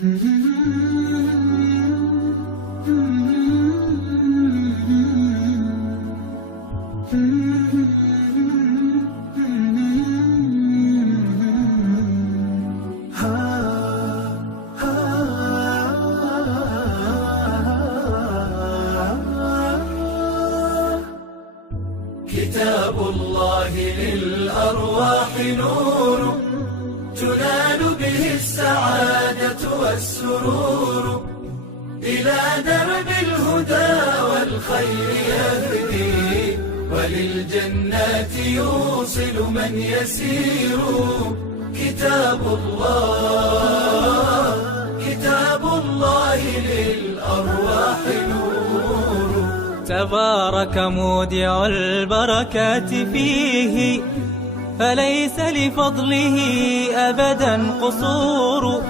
كتاب الله للأرواح نور، تنال به السعادة والسرور، إلى درب الهدى والخير يهدي، وللجنات يوصل من يسير. كتاب الله للأرواح نور. تبارك مودع البركات فيه، فليس لفضله أبدا قصور.